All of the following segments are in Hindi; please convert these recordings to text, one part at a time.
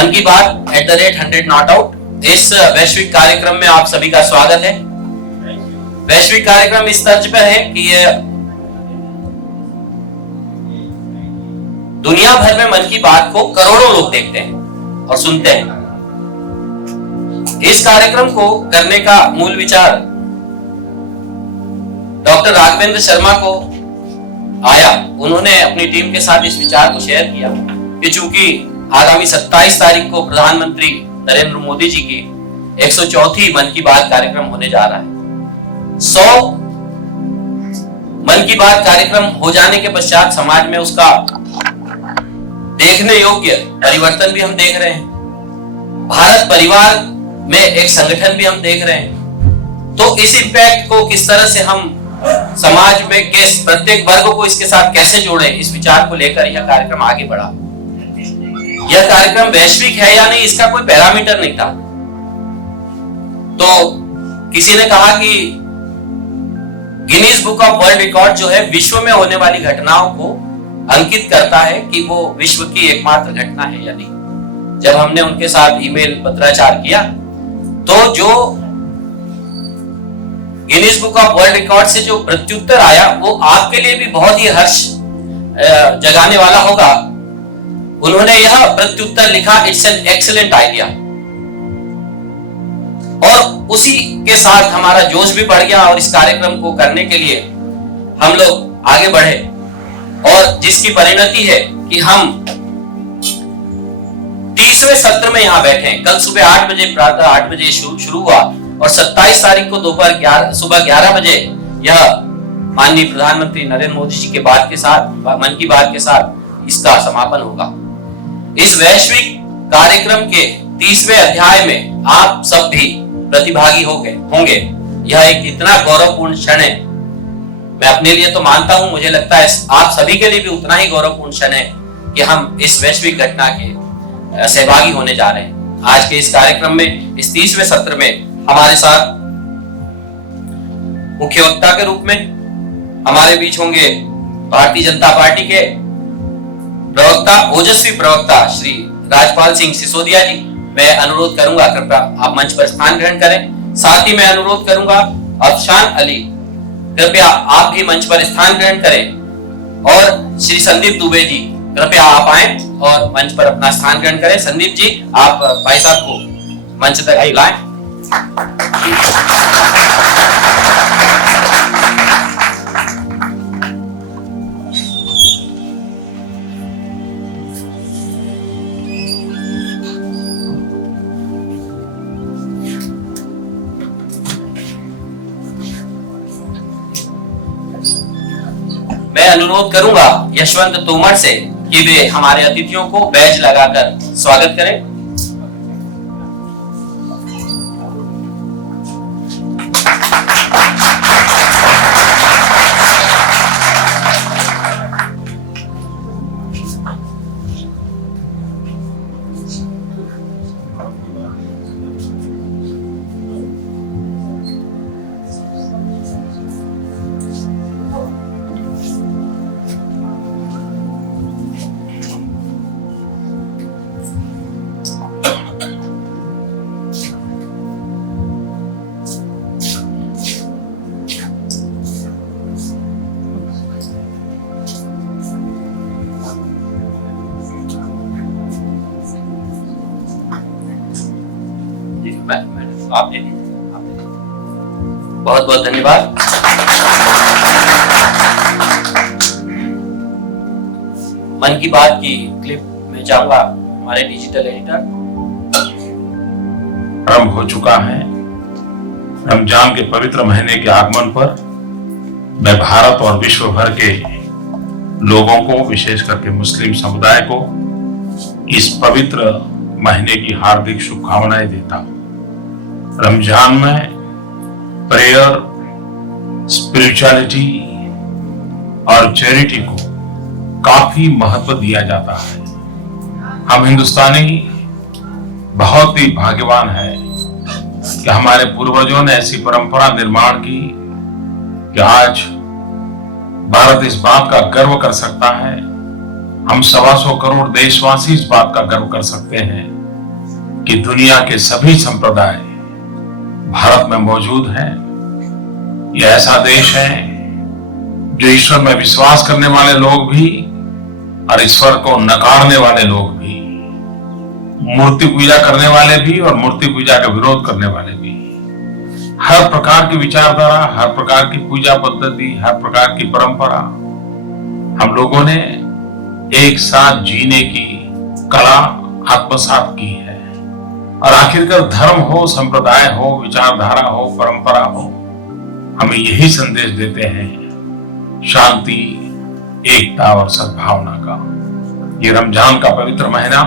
मन की बात @100 नॉट आउट। इस वैश्विक कार्यक्रम में आप सभी का स्वागत है। वैश्विक कार्यक्रम इस तर्ज पर है कि ये दुनिया भर में मन की बात को करोड़ों लोग देखते हैं और सुनते हैं। इस कार्यक्रम को करने का मूल विचार डॉक्टर राघवेंद्र शर्मा को आया। उन्होंने अपनी टीम के साथ इस विचार को शेयर किया कि चूंकि आगामी 27 तारीख को प्रधानमंत्री नरेंद्र मोदी जी की 104वीं मन की बात कार्यक्रम होने जा रहा है। 100 मन की बात कार्यक्रम हो जाने के पश्चात समाज में उसका देखने योग्य परिवर्तन भी हम देख रहे हैं। भारत परिवार में एक संगठन भी हम देख रहे हैं। तो इस इम्पैक्ट को किस तरह से हम समाज में प्रत्येक वर्ग को इसके साथ कैसे जोड़े, इस विचार को लेकर यह कार्यक्रम आगे बढ़ा। यह कार्यक्रम वैश्विक है या नहीं, इसका कोई पैरामीटर नहीं था। तो किसी ने कहा कि Guinness book of world record जो है विश्व में होने वाली घटनाओं को अंकित करता है कि वो विश्व की एकमात्र घटना है या नहीं। जब हमने उनके साथ ईमेल पत्राचार किया तो जो Guinness book of world record से जो प्रत्युत्तर आया वो आपके लिए भी बहुत ही हर्ष जगाने वाला होगा। उन्होंने यह प्रत्युत्तर लिखा, इट्स एन एक्सीलेंट आइडिया। और उसी के साथ हमारा जोश भी बढ़ गया और इस कार्यक्रम को करने के लिए हम लोग आगे बढ़े, और जिसकी परिणति है कि हम 30वें सत्र में यहां बैठे। कल सुबह 8 बजे, प्रातः 8 बजे शुरू हुआ और 27 तारीख को दोपहर सुबह 11 बजे यह माननीय प्रधानमंत्री नरेंद्र मोदी जी के बाद के साथ मन की बात के साथ इसका समापन होगा। इस वैश्विक कार्यक्रम के 30वें अध्याय में आप सब भी प्रतिभागी होंगे। यह एक इतना गौरवपूर्ण क्षण है, मैं अपने लिए तो मानता हूं, मुझे लगता है आप सभी के लिए भी उतना ही गौरवपूर्ण क्षण है कि हम इस वैश्विक घटना के सहभागी होने जा रहे हैं। आज के इस कार्यक्रम में, इस 30वें सत्र में हमारे साथ मुख्य वक्ता के रूप में हमारे बीच होंगे भारतीय जनता पार्टी के प्रवक्ता, ओजस्वी प्रवक्ता श्री राजपाल सिंह सिसोदिया जी। मैं अनुरोध करूंगा कृपया आप मंच पर स्थान ग्रहण करें। साथ ही मैं अनुरोध करूंगा अफशान अली, कृपया आप भी मंच पर स्थान ग्रहण करें। और श्री संदीप दुबे जी, कृपया आप आए और मंच पर अपना स्थान ग्रहण करें। संदीप जी, आप भाई साहब को मंच तक बुलाएं। मैं अनुरोध करूंगा यशवंत तोमर से कि वे हमारे अतिथियों को बैज लगाकर स्वागत करें। आप दे दीजिए। बहुत बहुत धन्यवाद। मन की बात की क्लिप में जाऊंगा हमारे डिजिटल एडिटर। आरंभ हो चुका है। रमजान के पवित्र महीने के आगमन पर मैं भारत और विश्व भर के लोगों को, विशेष करके मुस्लिम समुदाय को इस पवित्र महीने की हार्दिक शुभकामनाएं देता हूं। रमजान में प्रेयर, स्पिरिचुअलिटी और चैरिटी को काफी महत्व दिया जाता है। हम हिंदुस्तानी बहुत ही भाग्यवान हैं कि हमारे पूर्वजों ने ऐसी परंपरा निर्माण की कि आज भारत इस बात का गर्व कर सकता है, हम 125 करोड़ देशवासी इस बात का गर्व कर सकते हैं कि दुनिया के सभी संप्रदाय भारत में मौजूद हैं। यह ऐसा देश है जो ईश्वर में विश्वास करने वाले लोग भी और ईश्वर को नकारने वाले लोग भी, मूर्ति पूजा करने वाले भी और मूर्ति पूजा का विरोध करने वाले भी, हर प्रकार की विचारधारा, हर प्रकार की पूजा पद्धति, हर प्रकार की परंपरा हम लोगों ने एक साथ जीने की कला आत्मसात की है। और आखिरकार धर्म हो, संप्रदाय हो, विचारधारा हो, परंपरा हो, हमें यही संदेश देते हैं, शांति, एकता और सद्भावना का। ये रमजान का पवित्र महीना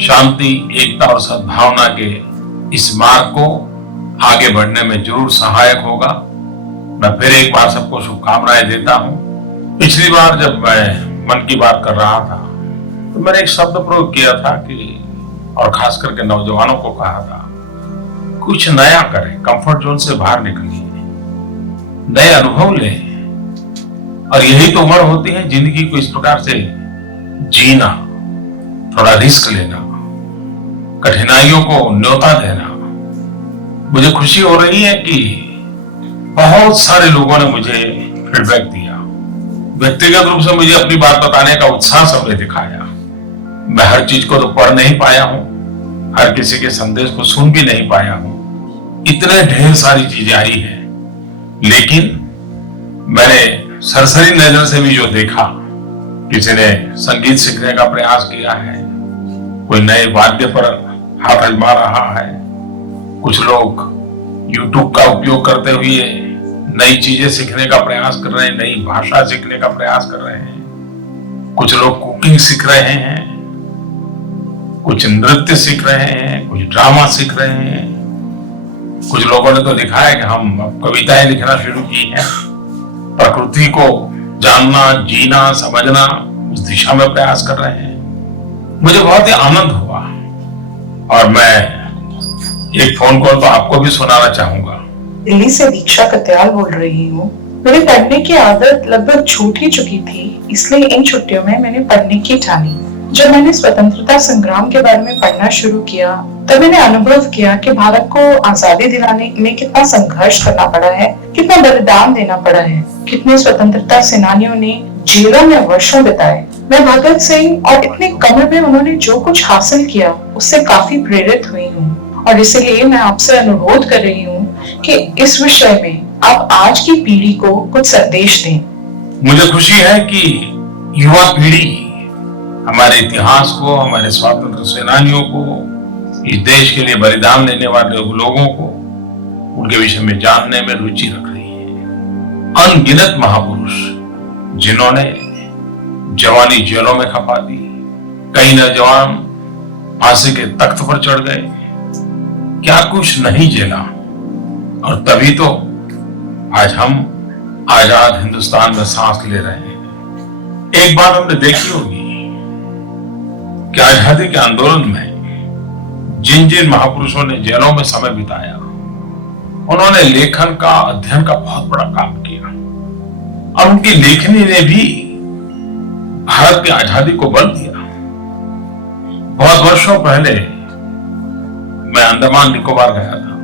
शांति, एकता और सद्भावना के इस मार्ग को आगे बढ़ने में जरूर सहायक होगा। मैं फिर एक बार सबको शुभकामनाएं देता हूं। पिछली बार जब मैं मन की बात कर रहा था तो मैंने एक शब्द प्रयोग किया था कि, और खास करके नौजवानों को कहा था, कुछ नया करें, कंफर्ट जोन से बाहर निकलिए, नए अनुभव लें। और यही तो उम्र होती है जिंदगी को इस प्रकार से जीना, थोड़ा रिस्क लेना, कठिनाइयों को न्योता देना। मुझे खुशी हो रही है कि बहुत सारे लोगों ने मुझे फीडबैक दिया, व्यक्तिगत रूप से मुझे अपनी बात बताने का उत्साह सबने दिखाया। मैं हर चीज को तो पढ़ नहीं पाया हूं, हर किसी के संदेश को सुन भी नहीं पाया हूं, इतने ढेर सारी चीजें आई हैं। लेकिन मैंने सरसरी नजर से भी जो देखा, किसी ने संगीत सीखने का प्रयास किया है, कोई नए वाद्य पर हाथ आजमा रहा है, कुछ लोग YouTube का उपयोग करते हुए नई चीजें सीखने का प्रयास कर रहे हैं, नई भाषा सीखने का प्रयास कर रहे हैं, कुछ लोग कुकिंग सीख रहे हैं, कुछ नृत्य सीख रहे हैं, कुछ ड्रामा सीख रहे हैं, कुछ लोगों ने तो लिखा है कि हम कविताएं लिखना शुरू की हैं। प्रकृति को जानना, जीना, समझना, उस दिशा में प्रयास कर रहे हैं। मुझे बहुत ही आनंद हुआ और मैं एक फोन कॉल तो आपको भी सुनाना चाहूंगा। दिल्ली से दीक्षा कत्याल बोल रही हूँ। मेरी पढ़ने की आदत लगभग छूट ही चुकी थी, इसलिए इन छुट्टियों में मैंने पढ़ने की ठानी। जब मैंने स्वतंत्रता संग्राम के बारे में पढ़ना शुरू किया तब मैंने अनुभव किया कि भारत को आजादी दिलाने में कितना संघर्ष करना पड़ा है, कितना बलिदान देना पड़ा है, कितने स्वतंत्रता सेनानियों ने जेलों में वर्षों बिताए। मैं भगत सिंह और इतनी कम में उन्होंने जो कुछ हासिल किया उससे काफी प्रेरित हुई हूँ और इसलिए मैं आपसे अनुरोध कर रही हूँ कि इस विषय में आप आज की पीढ़ी को कुछ संदेश दें। मुझे खुशी है कि युवा पीढ़ी हमारे इतिहास को, हमारे स्वतंत्रता सेनानियों को, इस देश के लिए बलिदान देने वाले लोगों को, उनके विषय में जानने में रुचि रख रही है। अनगिनत महापुरुष जिन्होंने जवानी जेलों में खपा दी, कई नौजवान फांसी के तख्त पर चढ़ गए, क्या कुछ नहीं झेला, और तभी तो आज हम आजाद हिंदुस्तान में सांस ले रहे हैं। एक बात हमने देखी होगी कि आजादी के आंदोलन में जिन जिन महापुरुषों ने जेलों में समय बिताया, उन्होंने लेखन का, अध्ययन का बहुत बड़ा काम किया और उनकी लेखनी ने भी भारत की आजादी को बल दिया। बहुत वर्षों पहले मैं अंडमान निकोबार गया था,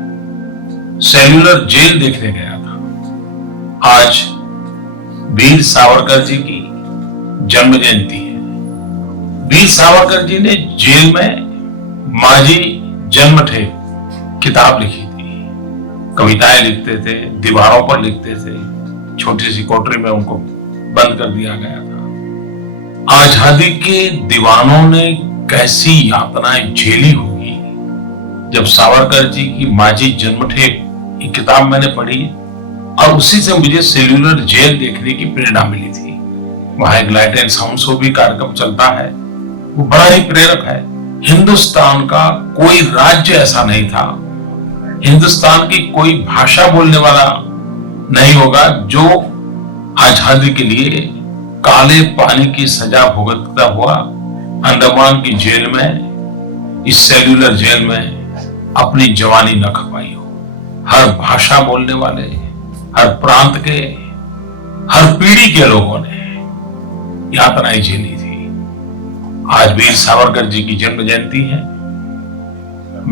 सेल्यूलर जेल देखने गया था। आज वीर सावरकर जी की जन्म जयंती है। वीर सावरकर जी ने जेल में माझी जन्मठे किताब लिखी थी, कविताएं लिखते थे, दीवारों पर लिखते थे, छोटी सी कोठरी में उनको बंद कर दिया गया था। आजादी के दीवानों ने कैसी यातनाएं झेली होगी। जब सावरकर जी की माझी जन्मठे की किताब मैंने पढ़ी और उसी से मुझे सेल्यूलर जेल देखने की प्रेरणा मिली थी। वहां एक लाइट एंड साउंड शो भी कार्यक्रम चलता है, वो बड़ा ही प्रेरक है। हिंदुस्तान का कोई राज्य ऐसा नहीं था, हिंदुस्तान की कोई भाषा बोलने वाला नहीं होगा जो आजादी के लिए काले पानी की सजा भुगतता हुआ अंडमान की जेल में, इस सेल्यूलर जेल में अपनी जवानी न खपाई हो। हर भाषा बोलने वाले, हर प्रांत के, हर पीढ़ी के लोगों ने यातनाएं झेली थी। आज वीर सावरकर जी की जन्म जयंती है।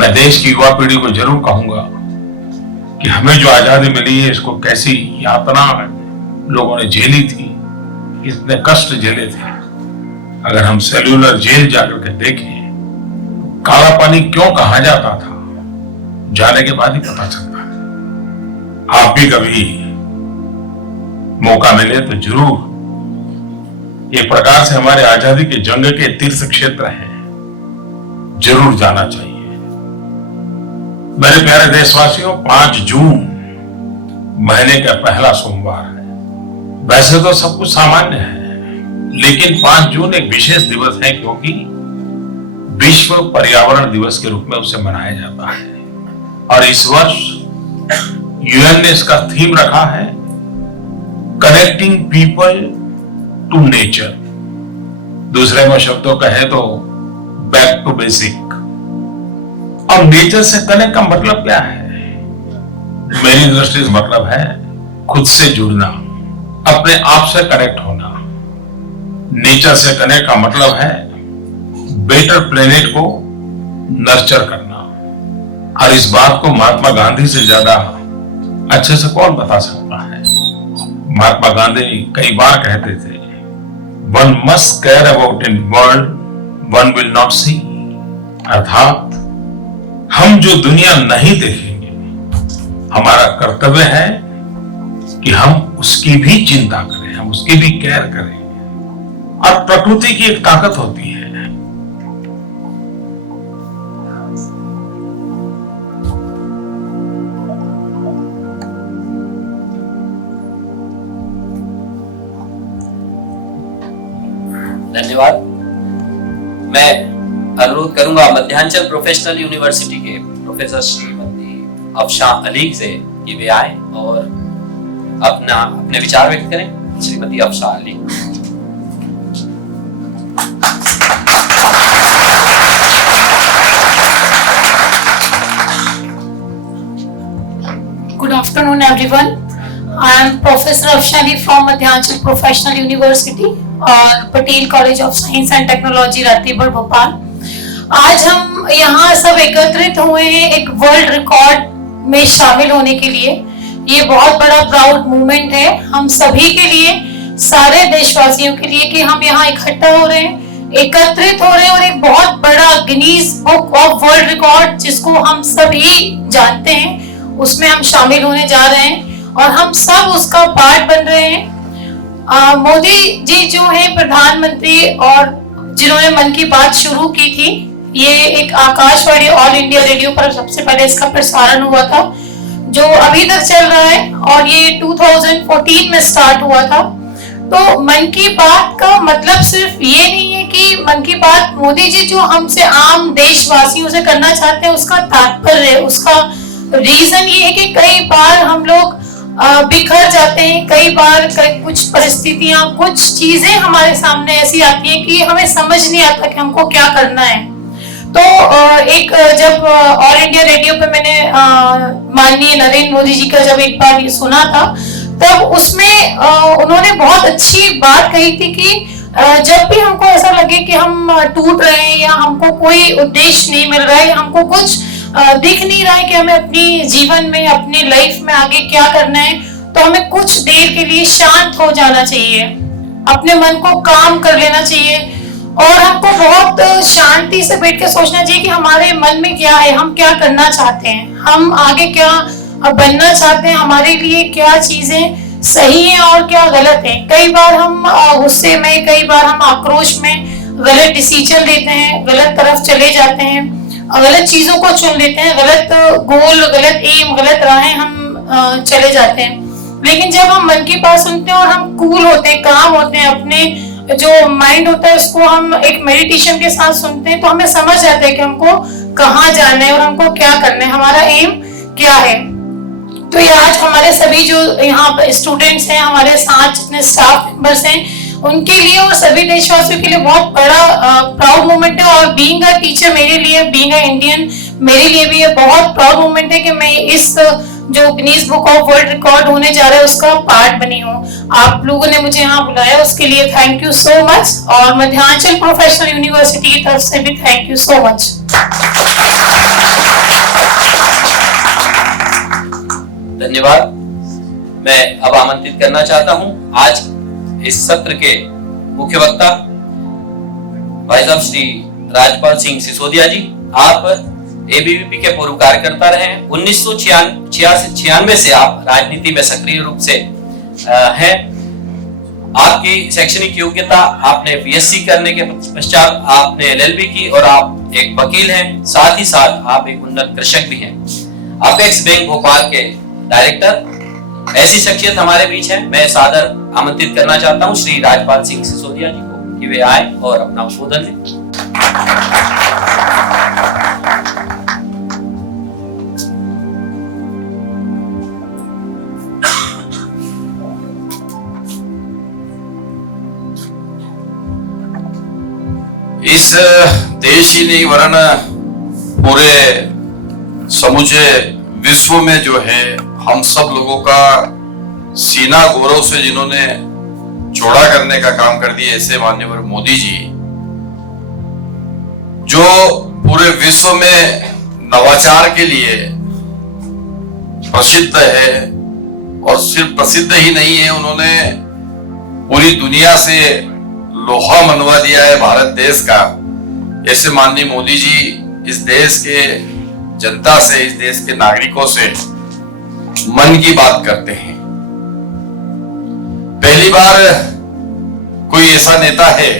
मैं देश की युवा पीढ़ी को जरूर कहूंगा कि हमें जो आजादी मिली है इसको कैसी यातना लोगों ने झेली थी, कितने कष्ट झेले थे। अगर हम सेल्यूलर जेल जाकर के देखें, काला पानी क्यों कहा जाता था, जाने के बाद ही पता चलता है। आप भी कभी मौका मिले तो जरूर, एक प्रकार से हमारे आजादी के जंग के तीर्थ क्षेत्र हैं, जरूर जाना चाहिए। मेरे प्यारे देशवासियों, 5 जून महीने का पहला सोमवार है। वैसे तो सब कुछ सामान्य है, लेकिन 5 जून एक विशेष दिवस है क्योंकि विश्व पर्यावरण दिवस के रूप में उसे मनाया जाता है। और इस वर्ष यूएन ने इसका थीम रखा है कनेक्टिंग पीपल टू नेचर। दूसरे में शब्दों कहे तो बैक टू बेसिक। और नेचर से कनेक्ट का मतलब क्या है? मेरी दृष्टि से मतलब है खुद से जुड़ना, अपने आप से कनेक्ट होना। नेचर से कनेक्ट का मतलब है बेटर प्लेनेट को नर्चर करना। और इस बात को महात्मा गांधी से ज्यादा अच्छे से कौन बता सकता है? महात्मा गांधी कई बार कहते थे, one must care about in world one will not see. अर्थात हम जो दुनिया नहीं देखेंगे, हमारा कर्तव्य है कि हम उसकी भी चिंता करें, हम उसकी भी केयर करें। और प्रकृति की एक ताकत होती है, धन्यवाद। मैं अनुरोध करूंगा मध्यांचल प्रोफेशनल यूनिवर्सिटी के प्रोफेसर श्रीमती अफशा अली से कि वे आए और अपने विचार व्यक्त करें। Shrimati Afsha Ali. Good afternoon, everyone. I am Professor Afsha Ali from Madhyanchal Professional University और Patel college of science and technology Ratibad Bhopal. आज हम यहाँ सब एकत्रित हुए हैं एक वर्ल्ड रिकॉर्ड में शामिल होने के लिए। ये बहुत बड़ा प्राउड मोमेंट है हम सभी के लिए, सारे देशवासियों के लिए, कि हम यहाँ इकट्ठा हो रहे हैं, एकत्रित हो रहे हैं और एक बहुत बड़ा Guinness book of world record, जिसको हम सभी जानते हैं, उसमें हम शामिल होने जा रहे हैं और हम सब उसका पार्ट बन रहे हैं। मोदी जी जो है प्रधानमंत्री और जिन्होंने मन की बात शुरू की थी, ये एक आकाशवाणी ऑल इंडिया रेडियो पर सबसे पहले इसका प्रसारण हुआ था, जो अभी तक चल रहा है और ये 2014 में स्टार्ट हुआ था। तो मन की बात का मतलब सिर्फ ये नहीं है कि मन की बात मोदी जी जो हमसे आम देशवासियों से करना चाहते हैं उसका तात्पर्य, उसका रीजन ये है कि कई बार हम लोग बिखर जाते हैं, कई बार कुछ परिस्थितियां, कुछ चीजें हमारे सामने ऐसी आती हैं कि हमें समझ नहीं आता कि हमको क्या करना है। तो एक जब ऑल इंडिया रेडियो पे मैंने माननीय नरेंद्र मोदी जी का जब एक बार ये सुना था, तब उसमें उन्होंने बहुत अच्छी बात कही थी कि जब भी हमको ऐसा लगे कि हम टूट रहे हैं या हमको कोई उद्देश्य नहीं मिल रहा है, हमको कुछ दिख नहीं रहा है कि हमें अपनी जीवन में, अपनी लाइफ में आगे क्या करना है, तो हमें कुछ देर के लिए शांत हो जाना चाहिए, अपने मन को काम कर लेना चाहिए और हमको बहुत शांति से बैठ के सोचना चाहिए कि हमारे मन में क्या है, हम क्या करना चाहते हैं, हम आगे क्या बनना चाहते हैं, हमारे लिए क्या चीजें सही है और क्या गलत है। कई बार हम गुस्से में, कई बार हम आक्रोश में गलत डिसीजन लेते हैं, गलत तरफ चले जाते हैं, गलत चीजों को चुन लेते हैं, गलत गोल, गलत एम, गलत राहें हम चले जाते हैं। लेकिन जब हम मन की बात सुनते हैं और हम कूल होते हैं, काम होते हैं, अपने जो माइंड होता है उसको हम एक मेडिटेशन के साथ सुनते हैं, तो हमें समझ आता है कि हमको कहाँ जाना है और हमको क्या करना है, हमारा एम क्या है। तो ये आज हमारे सभी जो यहाँ स्टूडेंट्स हैं, हमारे साथ जितने स्टाफ मेंबर्स हैं, उनके लिए और सभी देशवासियों के लिए बहुत बड़ा प्राउड मोमेंट है। और बीइंग अ टीचर मेरे लिए, बीइंग अ इंडियन मेरे लिए भी ये बहुत प्राउड मोमेंट है कि मैं इस जो Guinness book of world record होने जा रहा है उसका पार्ट बनी हूँ। आप लोगों ने मुझे यहाँ बुलाया, उसके लिए थैंक यू सो मच, और मध्यांचल प्रोफेशनल यूनिवर्सिटी की तरफ से भी थैंक यू सो मच। धन्यवाद। मैं अब आमंत्रित करना चाहता हूं आज इस सत्र के मुख्य वक्ता भाई साहब श्री राजपाल सिंह सिसोदिया जी। आप एबीवीपी के पूर्व कार्यकर्ता रहे हैं। 1996 से आप राजनीति में सक्रिय रूप से हैं। आपकी शैक्षणिक योग्यता, आपने बीएससी करने के पश्चात आपने एलएलबी की और आप एक वकील हैं, साथ ही साथ आप एक उन्नत कृषक भी हैं। अपेक्स बैंक भोपाल के डायरेक्टर, ऐसी शख्सियत हमारे बीच है। मैं सादर आमंत्रित करना चाहता हूं श्री राजपाल सिंह सिसोदिया जी को कि वे आए और अपना उद्बोधन दें। इस देश ही नहीं वरन पूरे समूचे विश्व में जो है हम सब लोगों का सीना गौरव से जिन्होंने चौड़ा करने का काम कर दिया, ऐसे माननीय मोदी जी जो पूरे विश्व में नवाचार के लिए प्रसिद्ध है और सिर्फ प्रसिद्ध ही नहीं है, उन्होंने पूरी दुनिया से लोहा मनवा दिया है भारत देश का। ऐसे माननीय मोदी जी इस देश के जनता से, इस देश के नागरिकों से मन की बात करते हैं। पहली बार कोई ऐसा नेता है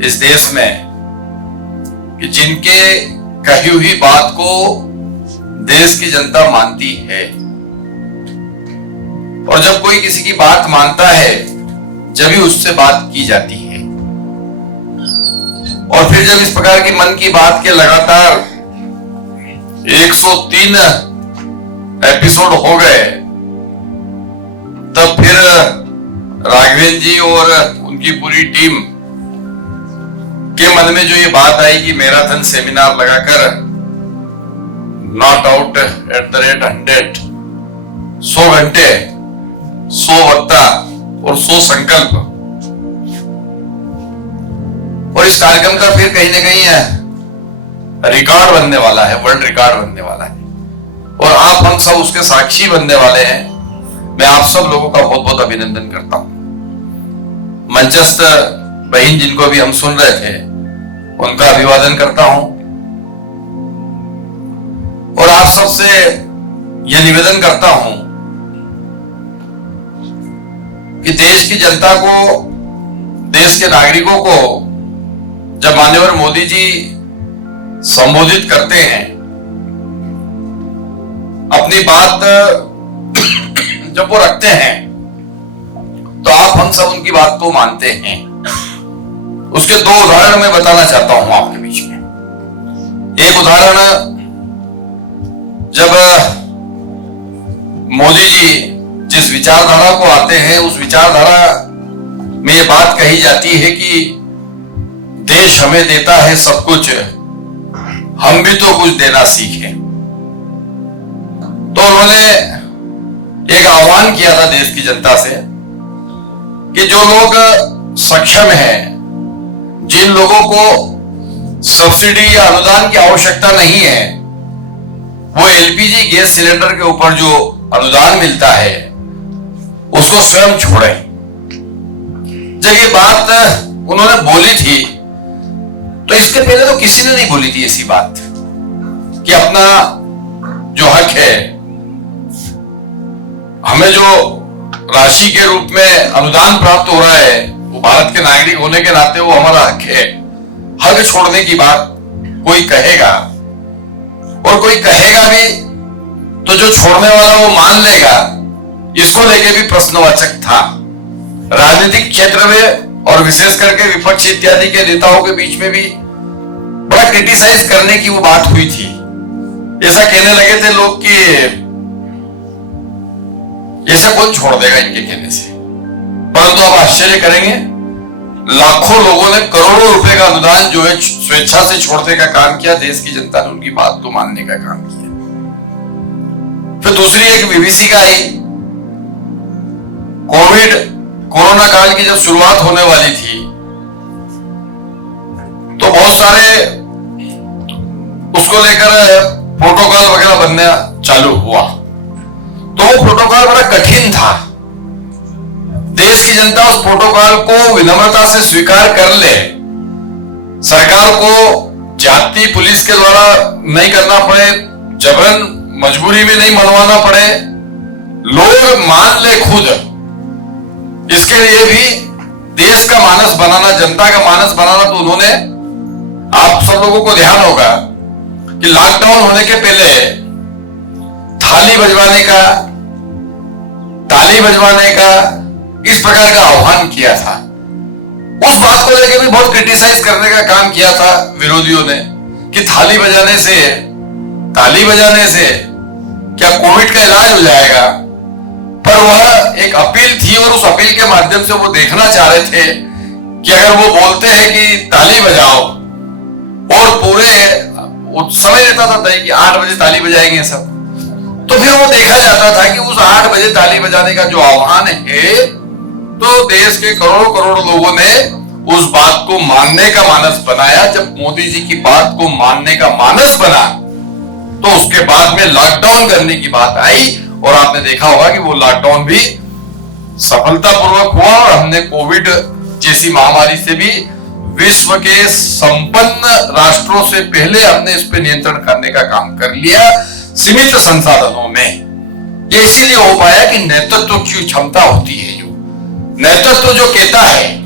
इस देश में कि जिनके कही हुई बात को देश की जनता मानती है, और जब कोई किसी की बात मानता है जब भी उससे बात की जाती है। और फिर जब इस प्रकार की मन की बात के लगातार 103 एपिसोड हो गए, तब फिर राघवेंद्र जी और उनकी पूरी टीम के मन में जो ये बात आई कि मैराथन सेमिनार लगाकर not out at the rate 100, 100 घंटे, 100 वक्ता और 100 संकल्प, और इस कार्यक्रम का फिर कहीं ना कहीं रिकॉर्ड बनने वाला है, वर्ल्ड रिकॉर्ड बनने वाला है, और आप हम सब उसके साक्षी बनने वाले हैं। मैं आप सब लोगों का बहुत बहुत अभिनंदन करता हूं। मंचस्थ बहन जिनको भी हम सुन रहे थे उनका अभिवादन करता हूं, और आप सबसे यह निवेदन करता हूं कि देश की जनता को, देश के नागरिकों को जब माननीय मोदी जी संबोधित करते हैं, अपनी बात जब वो रखते हैं, तो आप हम सब उनकी बात को मानते हैं। उसके 2 उदाहरण मैं बताना चाहता हूं आपके बीच में। एक उदाहरण, जब मोदी जी जिस विचारधारा को आते हैं, उस विचारधारा में ये बात कही जाती है कि देश हमें देता है सब कुछ, हम भी तो कुछ देना सीखें। तो उन्होंने एक आह्वान किया था देश की जनता से कि जो लोग सक्षम हैं, जिन लोगों को सब्सिडी या अनुदान की आवश्यकता नहीं है, वो एलपीजी गैस सिलेंडर के ऊपर जो अनुदान मिलता है उसको स्वयं छोड़े। जब ये बात उन्होंने बोली थी तो इसके पहले तो किसी ने नहीं बोली थी ऐसी बात कि अपना जो हक है, हमें जो राशि के रूप में अनुदान प्राप्त हो रहा है, वो भारत के नागरिक होने के नाते वो हमारा हक है। हक छोड़ने की बात कोई कहेगा, और कोई कहेगा भी तो जो छोड़ने वाला वो मान लेगा, इसको लेके भी प्रश्नवाचक था। राजनीतिक क्षेत्र में और विशेष करके विपक्ष इत्यादि के नेताओं के बीच में भी बड़ा क्रिटिसाइज करने की वो बात हुई थी। ऐसा कहने लगे थे लोग कि ऐसा कौन छोड़ देगा इनके कहने से। परंतु आप आश्चर्य करेंगे, लाखों लोगों ने करोड़ों रुपए का अनुदान जो है स्वेच्छा से छोड़ने का काम किया। देश की जनता ने उनकी बात को मानने का काम किया। फिर दूसरी एक विभीषिका आई। कोरोना काल की जब शुरुआत होने वाली थी तो बहुत सारे उसको लेकर प्रोटोकॉल वगैरह बनना चालू हुआ। तो तो वो प्रोटोकॉल बड़ा कठिन था। देश की जनता उस प्रोटोकॉल को विनम्रता से स्वीकार कर ले, सरकार को जाति पुलिस के द्वारा नहीं करना पड़े, जबरन मजबूरी में नहीं मनवाना पड़े, लोग मान ले खुद, इसके लिए भी देश का मानस बनाना, जनता का मानस बनाना। तो उन्होंने, आप सब लोगों को ध्यान होगा कि लॉकडाउन होने के पहले ताली बजवाने का इस प्रकार का आह्वान किया था। उस बात को लेकर भी बहुत क्रिटिसाइज करने का काम किया था विरोधियों ने कि ताली बजाने से क्या कोविड का इलाज हो जाएगा। पर वह एक अपील थी और उस अपील के माध्यम से वो देखना चाह रहे थे कि अगर वो बोलते हैं कि ताली बजाओ और पूरे समय रहता था तय कि 8 बजे ताली बजाएंगे सब, तो फिर वो देखा जाता था कि उस 8 बजे ताली बजाने का जो आह्वान है, तो देश के करोड़ों लोगों ने उस बात को मानने का मानस बनाया। जब मोदी जी की बात को मानने का मानस बना तो उसके बाद में लॉकडाउन करने की बात आई और आपने देखा होगा कि वो लॉकडाउन भी सफलतापूर्वक हुआ और हमने कोविड जैसी महामारी से भी विश्व के संपन्न राष्ट्रों से पहले हमने इस पे नियंत्रण करने का काम कर लिया सीमित संसाधनों में। ये इसीलिए हो पाया कि नेतृत्व की क्षमता होती है। जो नेतृत्व जो कहता है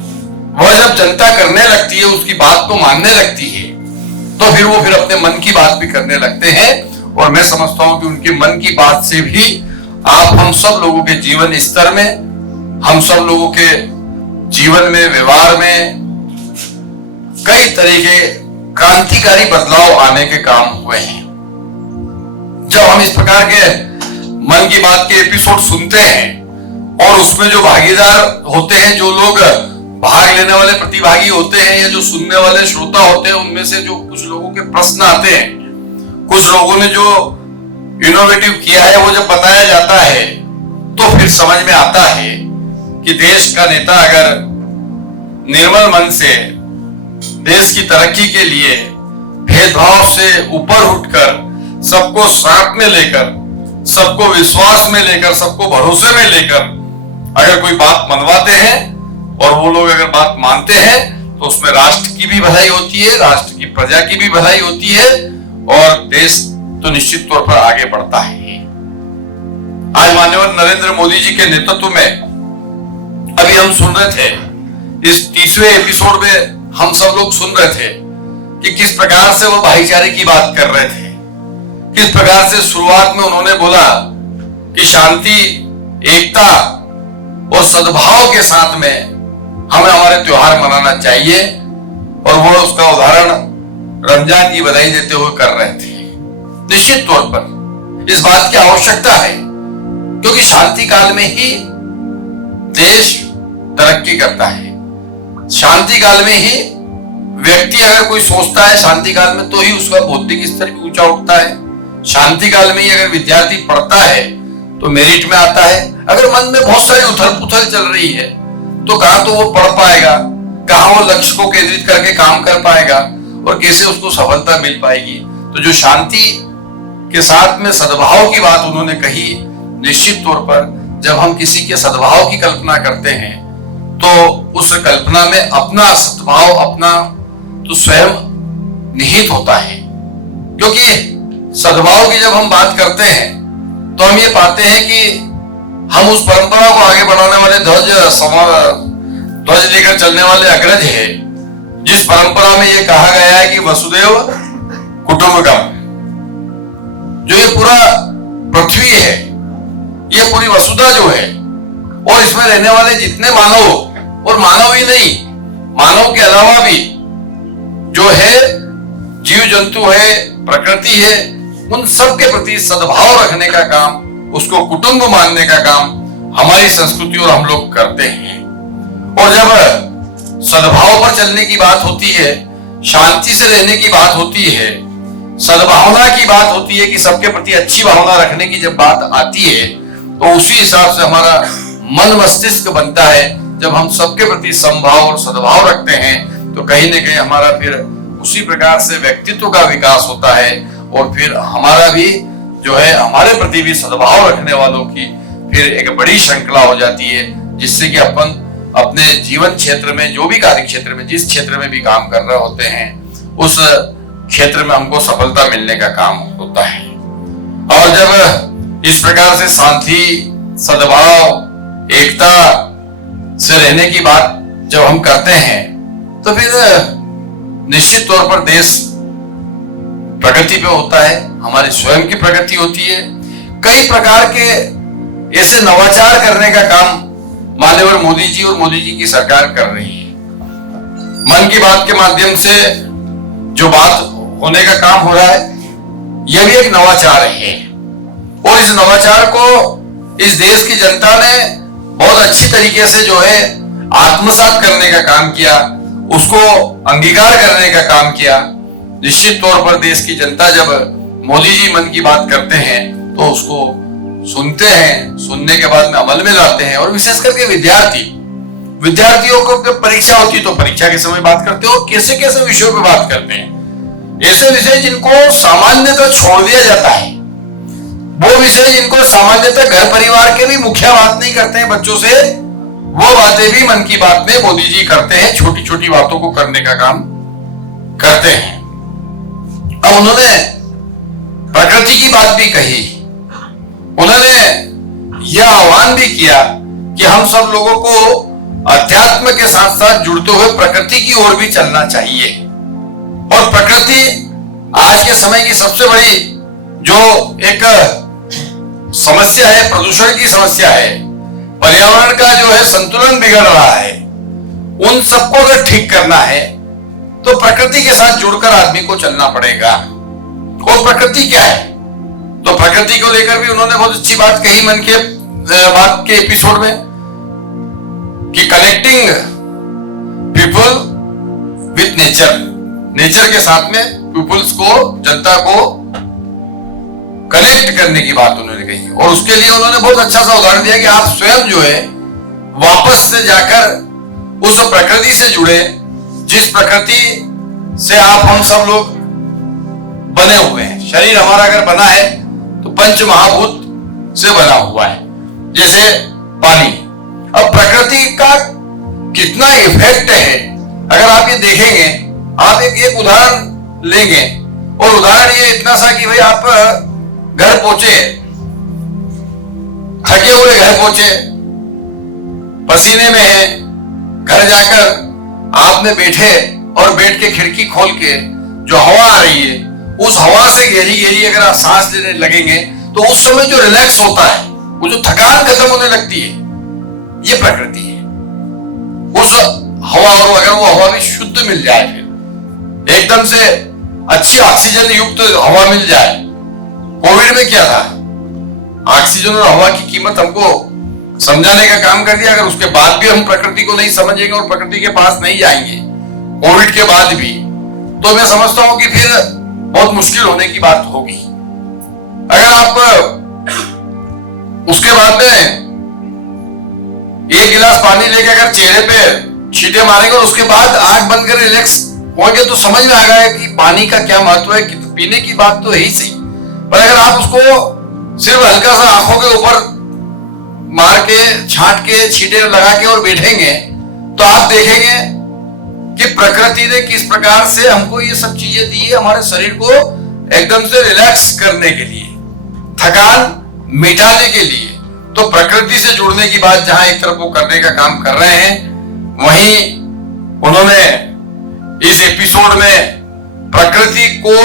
वह जब जनता करने लगती है, उसकी बात को मानने लगती है, तो फिर वो अपने मन की बात भी करने लगते हैं। और मैं समझता हूं कि उनके मन की बात से भी आप हम सब लोगों के जीवन स्तर में, हम सब लोगों के जीवन में, व्यवहार में कई तरह के क्रांतिकारी बदलाव आने के काम हुए हैं। जब हम इस प्रकार के मन की बात के एपिसोड सुनते हैं और उसमें जो भागीदार होते हैं, जो लोग भाग लेने वाले प्रतिभागी होते हैं या जो सुनने वाले श्रोता होते हैं, उनमें से जो कुछ लोगों के प्रश्न आते हैं, कुछ लोगों ने जो इनोवेटिव किया है वो जब बताया जाता है, तो फिर समझ में आता है कि देश का नेता अगर निर्मल मन से देश की तरक्की के लिए भेदभाव से ऊपर उठकर, सबको साथ में लेकर, सबको विश्वास में लेकर, सबको भरोसे में लेकर अगर कोई बात मनवाते हैं और वो लोग अगर बात मानते हैं, तो उसमें राष्ट्र की भी भलाई होती है, राष्ट्र की प्रजा की भी भलाई होती है और देश तो निश्चित तौर पर आगे बढ़ता है। आज माननीय नरेंद्र मोदी जी के नेतृत्व में अभी हम सुन रहे थे, इस 30वें एपिसोड में हम सब लोग सुन रहे थे कि किस प्रकार से वो भाईचारे की बात कर रहे थे, किस प्रकार से शुरुआत में उन्होंने बोला कि शांति, एकता और सद्भाव के साथ में हमें हमारे त्योहार मनाना चाहिए। और वो उसका उदाहरण रमजान की बधाई देते हुए कर रहे थे। निश्चित तौर पर इस बात की आवश्यकता है, क्योंकि शांति काल में ही देश तरक्की करता है। शांति काल में ही व्यक्ति अगर कोई सोचता है शांति काल में, तो ही उसका बौद्धिक स्तर भी ऊंचा उठता है। शांति काल में ही अगर विद्यार्थी पढ़ता है तो मेरिट में आता है। अगर मन में बहुत सारी उथल पुथल चल रही है, तो कहां तो वो पढ़ पाएगा, कहां वो लक्ष्य को केंद्रित करके काम कर पाएगा और कैसे उसको सफलता मिल पाएगी। तो जो शांति के साथ में सद्भाव की बात उन्होंने कही, निश्चित तौर पर जब हम किसी के सद्भाव की कल्पना करते हैं, तो उस कल्पना में अपना सद्भाव, अपना तो स्वयं निहित होता है। क्योंकि सद्भाव की जब हम बात करते हैं, तो हम ये पाते हैं कि हम उस परंपरा को आगे बढ़ाने वाले ध्वज लेकर चलने वाले अग्रज है, जिस परंपरा में ये कहा गया है कि वसुदेव कुटुंबकम। जो ये पूरा पृथ्वी है, ये पूरी वसुधा जो है, और इसमें रहने वाले जितने मानव, और मानव ही नहीं, मानव के अलावा भी जो है जीव जंतु है, प्रकृति है, उन सब के प्रति सद्भाव रखने का काम, उसको कुटुंब मानने का काम हमारी संस्कृति और हम लोग करते हैं। और जब सद्भाव पर चलने की बात होती है, शांति से रहने की बात होती है, सद्भावना की बात होती है कि सबके प्रति अच्छी भावना रखने की जब बात आती है, तो उसी हिसाब से हमारा मन मस्तिष्क बनता है। जब हम सबके प्रति समभाव और सद्भाव रखते हैं, तो कहीं न कहीं हमारा फिर उसी प्रकार से व्यक्तित्व का विकास होता है और फिर हमारा भी जो है हमारे प्रति भी सद्भाव रखने वालों की फिर एक बड़ी श्रृंखला हो जाती है, जिससे कि अपन अपने जीवन क्षेत्र में जो भी कार्य क्षेत्र में जिस क्षेत्र में भी काम कर रहे होते हैं उस क्षेत्र में हमको सफलता मिलने का काम होता है। और जब इस प्रकार से शांति, सद्भाव, एकता से रहने की बात जब हम करते हैं तो फिर निश्चित तौर पर देश प्रगति पे होता है, हमारी स्वयं की प्रगति होती है। कई प्रकार के ऐसे नवाचार करने का काम माननीय मोदी जी और मोदी जी की सरकार कर रही है। मन की बात के माध्यम से जो बात होने का काम हो रहा है यह भी एक नवाचार है, और इस नवाचार को इस देश की जनता ने बहुत अच्छी तरीके से जो है आत्मसात करने का काम किया, उसको अंगीकार करने का काम किया। निश्चित तौर पर देश की जनता जब मोदी जी मन की बात करते हैं तो उसको सुनते हैं, सुनने के बाद में अमल में लाते हैं। और विशेष करके विद्यार्थियों को जब परीक्षा होती है तो परीक्षा के समय बात करते हो, कैसे कैसे विषयों पे बात करते हैं, ऐसे विषय जिनको सामान्यतः छोड़ दिया जाता है, वो विषय जिनको सामान्यतः घर परिवार के भी मुखिया बात नहीं करते हैं बच्चों से, वो बातें भी मन की बात में मोदी जी करते हैं, छोटी छोटी बातों को करने का काम करते हैं। अब उन्होंने प्रकृति की बात भी कही, उन्होंने यह आह्वान भी किया कि हम सब लोगों को अध्यात्म के साथ साथ जुड़ते हुए प्रकृति की ओर भी चलना चाहिए। और प्रकृति आज के समय की सबसे बड़ी जो एक समस्या है, प्रदूषण की समस्या है, पर्यावरण का जो है संतुलन बिगड़ रहा है, उन सबको अगर ठीक करना है तो प्रकृति के साथ जुड़कर आदमी को चलना पड़ेगा। और प्रकृति क्या है, तो प्रकृति को लेकर भी उन्होंने बहुत अच्छी बात कही मन के बात के एपिसोड में कि connecting people with nature, nature के साथ में पीपल्स को, जनता को कनेक्ट करने की बात उन्होंने कही। और उसके लिए उन्होंने बहुत अच्छा सा उदाहरण दिया कि आप स्वयं जो है वापस से जाकर उस प्रकृति से जुड़े जिस प्रकृति से आप हम सब लोग बने हुए हैं। शरीर हमारा अगर बना है तो पंच महाभूत से बना हुआ है, जैसे पानी। अब प्रकृति का कितना इफेक्ट है अगर आप ये देखेंगे, आप एक उदाहरण लेंगे, और उदाहरण ये इतना सा कि भाई आप घर पहुंचे, थके हुए घर पहुंचे, पसीने में है, घर जाकर आपने बैठे और बैठ के खिड़की खोल के जो हवा आ रही है उस हवा से गहरी गहरी अगर आप सांस लेने लगेंगे तो उस समय जो रिलैक्स होता है, वो जो थकान खत्म होने लगती है, ये प्रकृति है। उस हवा, और अगर वो हवा भी शुद्ध मिल जाए, फिर एकदम से अच्छी ऑक्सीजन युक्त हवा मिल जाए। कोविड में क्या था, ऑक्सीजन और हवा की कीमत हमको समझाने का काम कर दिया। अगर उसके बाद भी हम प्रकृति को नहीं समझेंगे और प्रकृति के पास नहीं जाएंगे कोविड के बाद भी, तो मैं समझता हूं कि फिर बहुत मुश्किल होने की बात होगी। अगर आप उसके बाद में एक गिलास पानी लेके अगर चेहरे पे छींटे मारेंगे और उसके बाद आंख बंद कर रिलैक्स होंगे तो समझ में आ गया कि पानी का क्या महत्व है। पीने की बात तो है ही सही, पर अगर आप उसको सिर्फ हल्का सा आंखों के ऊपर मार के, छांट के, छींटे लगा के और बैठेंगे तो आप देखेंगे कि प्रकृति ने किस प्रकार से हमको ये सब चीजें दी है हमारे शरीर को एकदम से रिलैक्स करने के लिए, थकान मिटाने के लिए। तो प्रकृति से जुड़ने की बात जहां एक तरफ वो करने का काम कर रहे हैं, वहीं उन्होंने इस एपिसोड में प्रकृति को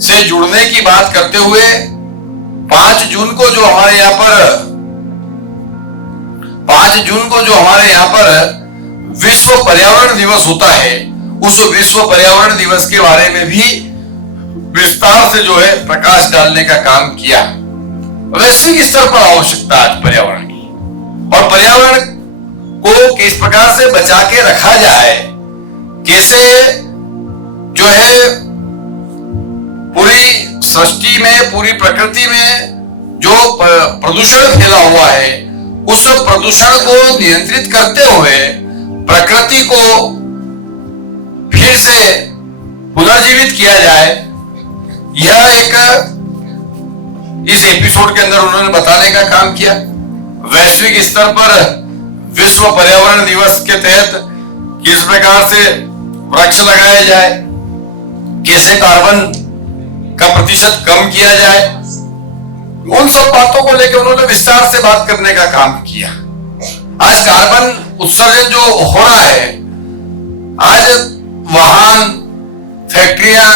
से जुड़ने की बात करते हुए 5 जून को जो हमारे यहाँ पर विश्व पर्यावरण दिवस होता है, उस विश्व पर्यावरण दिवस के बारे में भी विस्तार से जो है प्रकाश डालने का काम किया। वैश्विक स्तर पर आवश्यकता है पर्यावरण की, और पर्यावरण को किस प्रकार से बचा के रखा जाए, कैसे जो है पूरी सृष्टि में, पूरी प्रकृति में जो प्रदूषण फैला हुआ है उस प्रदूषण को नियंत्रित करते हुए प्रकृति को फिर से पुनर्जीवित किया जाए। यह एक इस एपिसोड के अंदर उन्होंने बताने का काम किया। वैश्विक स्तर पर विश्व पर्यावरण दिवस के तहत किस प्रकार से वृक्ष लगाया जाए, कैसे कार्बन का प्रतिशत कम किया जाए, उन सब बातों को लेकर उन्होंने विस्तार से बात करने का काम किया। आज कार्बन उत्सर्जन जो हो रहा है, आज वाहन, फैक्ट्रियां,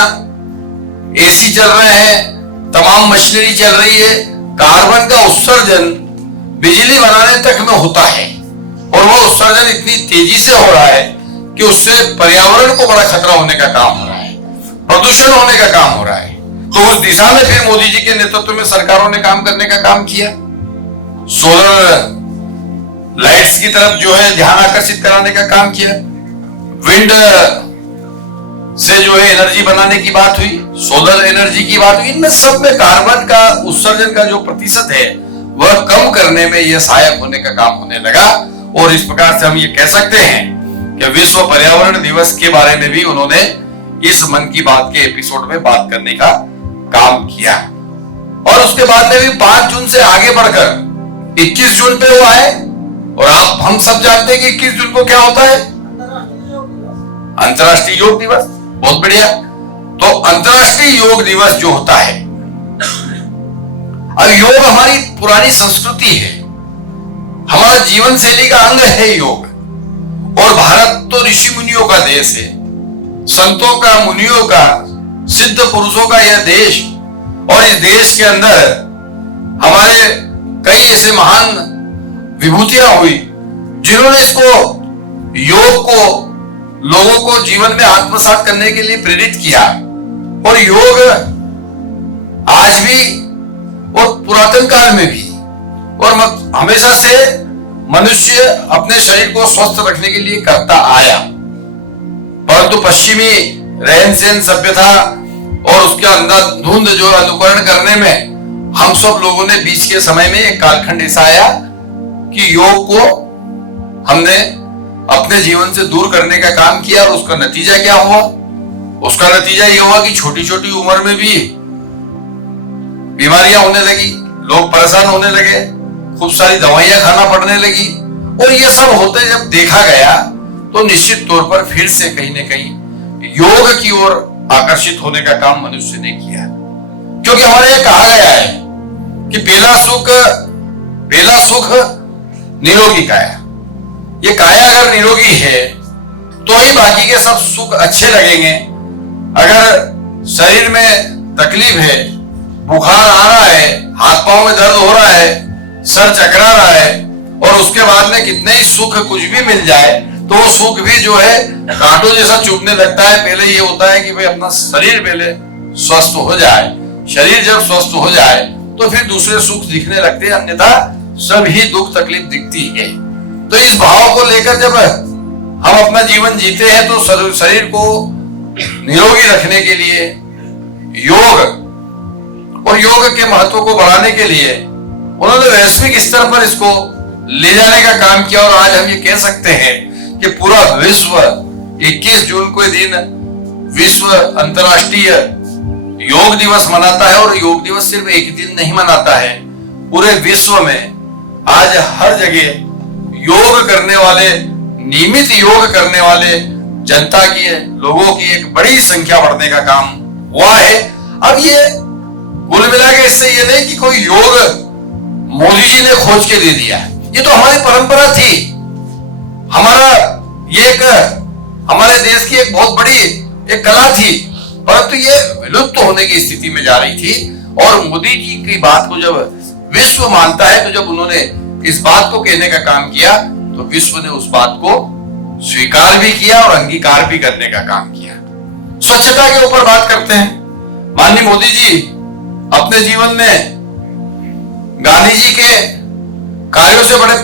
एसी चल रहे हैं, तमाम मशीनरी चल रही है, कार्बन का उत्सर्जन बिजली बनाने तक में होता है और वो उत्सर्जन इतनी तेजी से हो रहा है कि उससे पर्यावरण को बड़ा खतरा होने का काम हो रहा है, प्रदूषण होने का काम हो रहा है। तो उस दिशा में फिर मोदी जी के नेतृत्व में सरकारों ने काम करने का काम किया। सोलर लाइट्स की तरफ जो है ध्यान आकर्षित कराने का काम किया। विंड से जो है एनर्जी बनाने की बात हुई, सोलर एनर्जी की बात हुई। इनमें सब में कार्बन का उत्सर्जन का जो प्रतिशत है वह कम करने में यह सहायक होने का काम होने लगा। और इस प्रकार से हम ये कह सकते हैं कि विश्व पर्यावरण दिवस के बारे में भी उन्होंने इस मन की बात के एपिसोड में बात करने का काम किया। और उसके बाद में भी 5 जून से आगे बढ़कर 21 जून पे वो आए। और आप हम सब जानते हैं कि 21 जून को क्या होता है, अंतर्राष्ट्रीय योग दिवस। बहुत बढ़िया। तो अंतर्राष्ट्रीय योग दिवस जो होता है, अब योग हमारी पुरानी संस्कृति है, हमारा जीवन शैली का अंग है योग। और भारत तो ऋषि मुनियों का देश है, संतों का, मुनियों का, सिद्ध पुरुषों का यह देश। और इस देश के अंदर हमारे कई ऐसे महान विभूतियां हुई जिन्होंने इसको, योग को लोगों को जीवन में आत्मसात करने के लिए प्रेरित किया। और योग आज भी और पुरातन काल में भी और हमेशा से मनुष्य अपने शरीर को स्वस्थ रखने के लिए करता आया। परंतु पश्चिमी रहन सहन, सभ्यता और उसके अंधाधुंध जो अनुकरण करने में हम सब लोगों ने बीच के समय में एक कालखंड ऐसा आया कि योग को हमने अपने जीवन से दूर करने का काम किया। और उसका नतीजा क्या हुआ? उसका नतीजा यह हुआ कि छोटी छोटी उम्र में भी बीमारियां होने लगी, लोग परेशान होने लगे, खूब सारी दवाइयां खाना पड़ने लगी। और ये सब होते जब देखा गया तो निश्चित तौर पर फिर से कहीं न कहीं योग की ओर आकर्षित होने का काम मनुष्य ने किया। क्योंकि हमारे यह कहा गया है कि पहला सुख निरोगी काया। ये काया अगर निरोगी है तो ही बाकी के सब सुख अच्छे लगेंगे। अगर शरीर में तकलीफ है, बुखार आ रहा है, हाथ पांव में दर्द हो रहा है, सर चकरा रहा है और उसके बाद में कितने ही सुख कुछ भी मिल जाए तो वो सुख भी जो है कांटों जैसा चुभने लगता है। पहले ये होता है कि भाई अपना शरीर पहले स्वस्थ हो जाए। शरीर जब स्वस्थ हो जाए तो फिर दूसरे सुख दिखने लगते हैं, अन्यथा सभी दुख तकलीफ दिखती है। तो इस भाव को लेकर जब हम अपना जीवन जीते हैं तो शरीर को निरोगी रखने के लिए योग और योग के महत्व को बढ़ाने के लिए उन्होंने वैश्विक स्तर पर इसको ले जाने का काम किया। और आज हम ये कह सकते हैं कि पूरा विश्व 21 जून को दिन विश्व अंतर्राष्ट्रीय योग दिवस मनाता है। और योग दिवस सिर्फ एक दिन नहीं मनाता है, पूरे विश्व में आज हर जगह योग करने वाले, नियमित योग करने वाले जनता की, लोगों की एक बड़ी संख्या बढ़ने का काम हुआ है। अब ये कुल मिला के इससे ये नहीं कि कोई योग मोदी जी ने खोज के दे दिया, ये तो हमारी परंपरा थी। हमारा ये एक हमारे देश की एक बहुत बड़ी एक कला थी, परंतु ये विलुप्त होने की स्थिति में जा रही थी। और मोदी जी की बात को जब विश्व मानता है तो जब उन्होंने इस बात को कहने का काम किया तो विश्व ने उस बात को स्वीकार भी किया और अंगीकार भी करने का काम किया। स्वच्छता के ऊपर बात करते हैं। माननीय मोदी जी अपने जीवन में गांधी जी के कार्यों से बड़े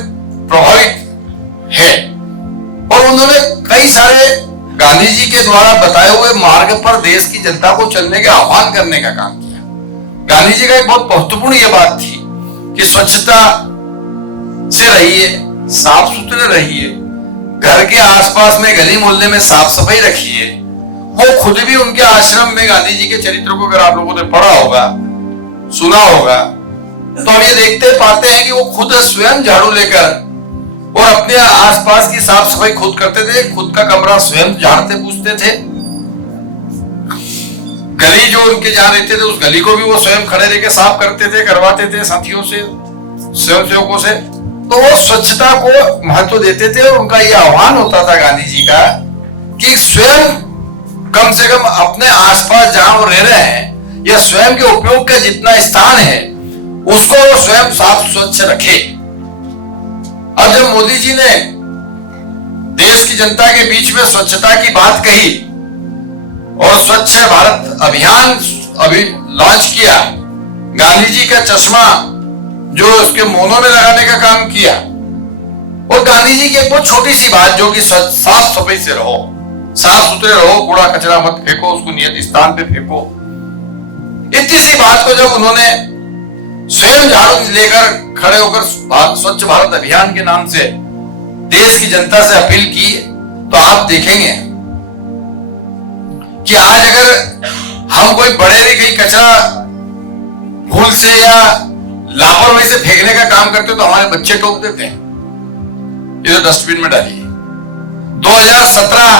प्रभावित है और उन्होंने कई सारे गांधी जी के द्वारा बताए हुए मार्ग पर देश की जनता को चलने का आह्वान करने का काम किया। गांधी जी का एक बहुत महत्वपूर्ण यह बात थी कि स्वच्छता से रहिए, साफ सुथरे रहिए, घर के आसपास में, गली मोहल्ले में साफ सफाई रखिए। वो खुद भी उनके आश्रम में गांधी जी के चरित्र को अगर आप लोगों ने पढ़ा होगा सुना होगा, तो हम ये देखते पाते हैं कि वो खुद स्वयं झाड़ू लेकर और अपने आसपास की साफ सफाई खुद करते थे, खुद का कमरा स्वयं झाड़ते पूछते थे। गली जो उनके जहां रहते थे उस गली को भी वो स्वयं खड़े रह के साफ करते थे, करवाते थे साथियों से, स्वयंसेवकों से। तो वो स्वच्छता को महत्व देते थे और उनका ये आह्वान होता था गांधी जी का कि स्वयं कम से कम अपने आसपास जहां वो रह रहे हैं या स्वयं के उपयोग का जितना स्थान है उसको वो स्वयं साफ स्वच्छ रखे। अब जब मोदी जी ने देश की जनता के बीच में स्वच्छता की बात कही और स्वच्छ भारत अभियान अभी लॉन्च किया, गांधी जी का चश्मा जो उसके मोनों में लगाने का काम किया, और गांधी जी की एक बहुत छोटी सी बात जो कि साफ सफाई से रहो, साफ सुथरे रहो, कूड़ा कचरा मत फेंको, उसको नियत स्थान पे फेंको। इतनी सी बात को जब उन्होंने स्वयं झाड़ू लेकर खड़े होकर स्वच्छ भारत अभियान के नाम से देश की जनता से अपील की, तो आप देखेंगे कि आज अगर हम कोई बड़े भी कहीं कचरा भूल से या लापरवाही से फेंकने का काम करते तो हमारे बच्चे टोक देते हैं, ये तो डस्टबिन में डालिए। 2017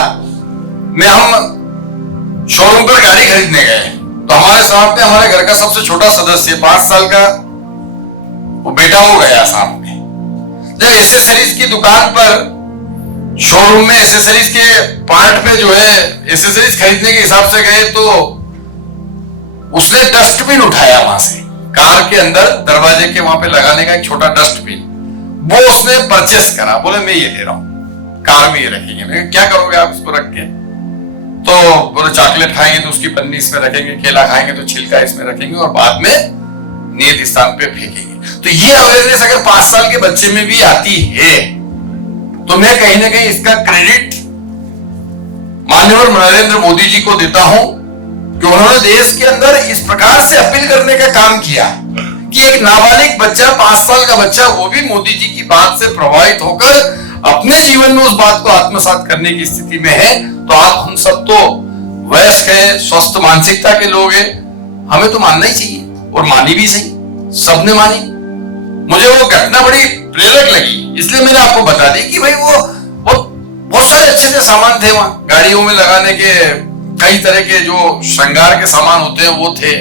में हम शोरूम पर गाड़ी खरीदने गए तो हमारे सामने हमारे घर का सबसे छोटा सदस्य 5 साल का वो बेटा हो गया सामने। जब एसेसरीज की दुकान पर शोरूम में एसेसरीज के पार्ट पे जो है एसेसरीज खरीदने के हिसाब से गए तो उसने डस्टबिन उठाया वहां से, कार के अंदर दरवाजे के वहां पे लगाने का एक छोटा डस्टबिन, वो उसने परचेस करा। बोले मैं ये ले रहा हूं, कार में ये रखेंगे। मैं क्या करोगे आप इसको रख के? तो बोले चॉकलेट खाएंगे तो उसकी पन्नी इसमें रखेंगे, केला खाएंगे तो छिलका इसमें रखेंगे और बाद में नियत स्थान पे फेंकेंगे। तो ये अवेयरनेस अगर 5 साल के बच्चे में भी आती है तो मैं कहीं ना कहीं इसका क्रेडिट माननीय नरेंद्र मोदी जी को देता हूं कि उन्होंने देश के अंदर इस प्रकार से अपील करने का काम किया कि एक नाबालिग बच्चा, 5 साल का बच्चा, वो भी मोदी जी की बात से प्रभावित होकर अपने जीवन में उस बात को आत्मसात करने की स्थिति में है। तो आप हम सब तो वयस्क है, स्वस्थ मानसिकता के लोग हैं, हमें तो मानना ही चाहिए और मानी भी सही, सबने मानी। मुझे वो घटना बड़ी प्रेरक लगी, इसलिए मैंने आपको बता दी कि भाई वो बहुत सारे अच्छे से सामान थे वहां, गाड़ियों में लगाने के कई तरह के जो श्रृंगार के सामान होते हैं वो थे,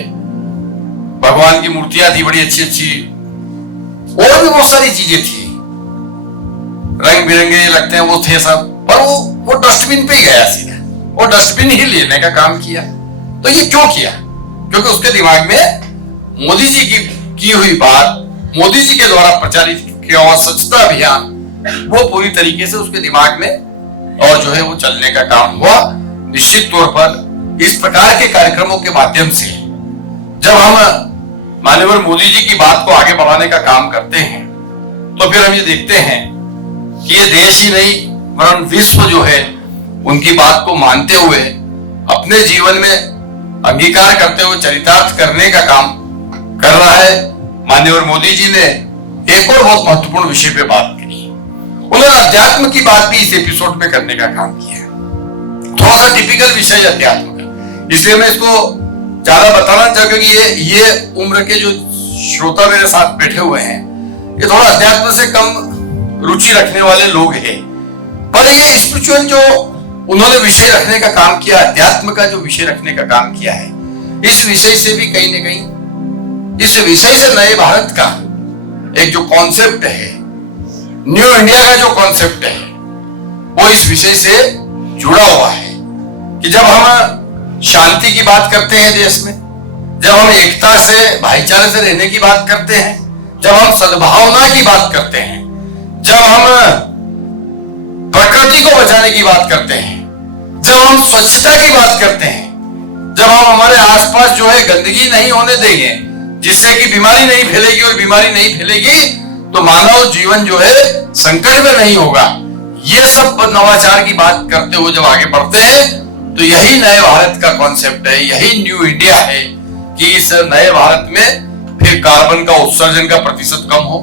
भगवान की मूर्तियां थी बड़ी अच्छी अच्छी, और भी बहुत सारी चीजें थी, रंग बिरंगे लगते हैं वो थे सब, पर वो डस्टबिन पे गया सीधा, वो डस्टबिन ही लेने का काम किया। तो ये क्यों किया? क्योंकि उसके दिमाग में मोदी जी की हुई बात, मोदी जी के द्वारा प्रचारित किया हुआ स्वच्छता अभियान, वो पूरी तरीके से उसके दिमाग में और जो है वो चलने का काम हुआ। निश्चित तौर पर इस प्रकार के कार्यक्रमों के माध्यम से जब हम माननीय मोदी जी की बात को आगे बढ़ाने का काम करते हैं तो फिर हम ये देखते हैं कि ये देश ही नहीं वरन विश्व जो है उनकी बात को मानते हुए अपने जीवन में अंगीकार करते हुए चरितार्थ करने का काम कर रहा है। माननीय मोदी जी ने एक और बहुत महत्वपूर्ण विषय पे बात करी, उन्होंने अध्यात्म की बात भी इस एपिसोड में करने का काम किया। थोड़ा सा टिपिकल विषय अध्यात्म का, इसलिए मैं इसको ज्यादा बताना चाहूंगा क्योंकि ये उम्र के जो श्रोता मेरे साथ बैठे हुए हैं ये थोड़ा अध्यात्म से कम रुचि रखने वाले लोग हैं, पर ये स्पिरिचुअल जो उन्होंने विषय रखने का काम किया, अध्यात्म का जो विषय रखने का काम किया है, इस विषय से भी कहीं ना कहीं, इस विषय से नए भारत का एक जो कॉन्सेप्ट है, न्यू इंडिया का जो कॉन्सेप्ट है, वो इस विषय से जुड़ा हुआ है कि जब हम शांति की बात करते हैं देश में, जब हम एकता से, भाईचारे से रहने की बात करते हैं, जब हम सद्भावना की बात करते हैं, जब हम प्रकृति को बचाने की बात करते हैं, जब हम स्वच्छता की बात करते हैं, जब हम हमारे आसपास जो है गंदगी नहीं होने देंगे जिससे कि बीमारी नहीं फैलेगी और बीमारी नहीं फैलेगी तो मानव जीवन जो है संकट में नहीं होगा, ये सब नवाचार की बात करते हुए जब आगे बढ़ते हैं तो यही नए भारत का कॉन्सेप्ट है, यही न्यू इंडिया है कि इस नए भारत में फिर कार्बन का उत्सर्जन का प्रतिशत कम हो,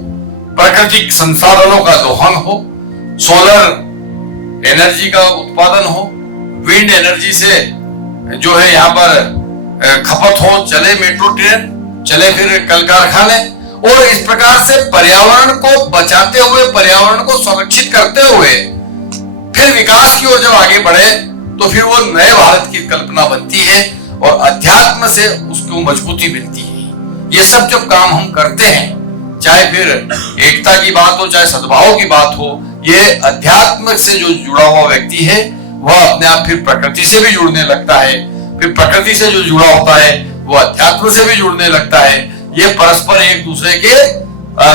प्राकृतिक संसाधनों का दोहन हो, सोलर एनर्जी का उत्पादन हो, विंड एनर्जी से जो है यहाँ पर खपत हो, चले मेट्रो ट्रेन, चले फिर कल कारखाने, और इस प्रकार से पर्यावरण को बचाते हुए, पर्यावरण को संरक्षित करते हुए फिर विकास की ओर जब आगे बढ़े तो फिर वो नए भारत की कल्पना बनती है और अध्यात्म से उसको मजबूती मिलती है। ये सब जब काम हम करते हैं, चाहे फिर एकता की बात हो, चाहे सद्भाव की बात हो, ये अध्यात्म से जो जुड़ा हुआ व्यक्ति है वह अपने आप फिर प्रकृति से भी जुड़ने लगता है, फिर प्रकृति से जो जुड़ा होता है वो अध्यात्म से भी जुड़ने लगता है। ये परस्पर एक दूसरे के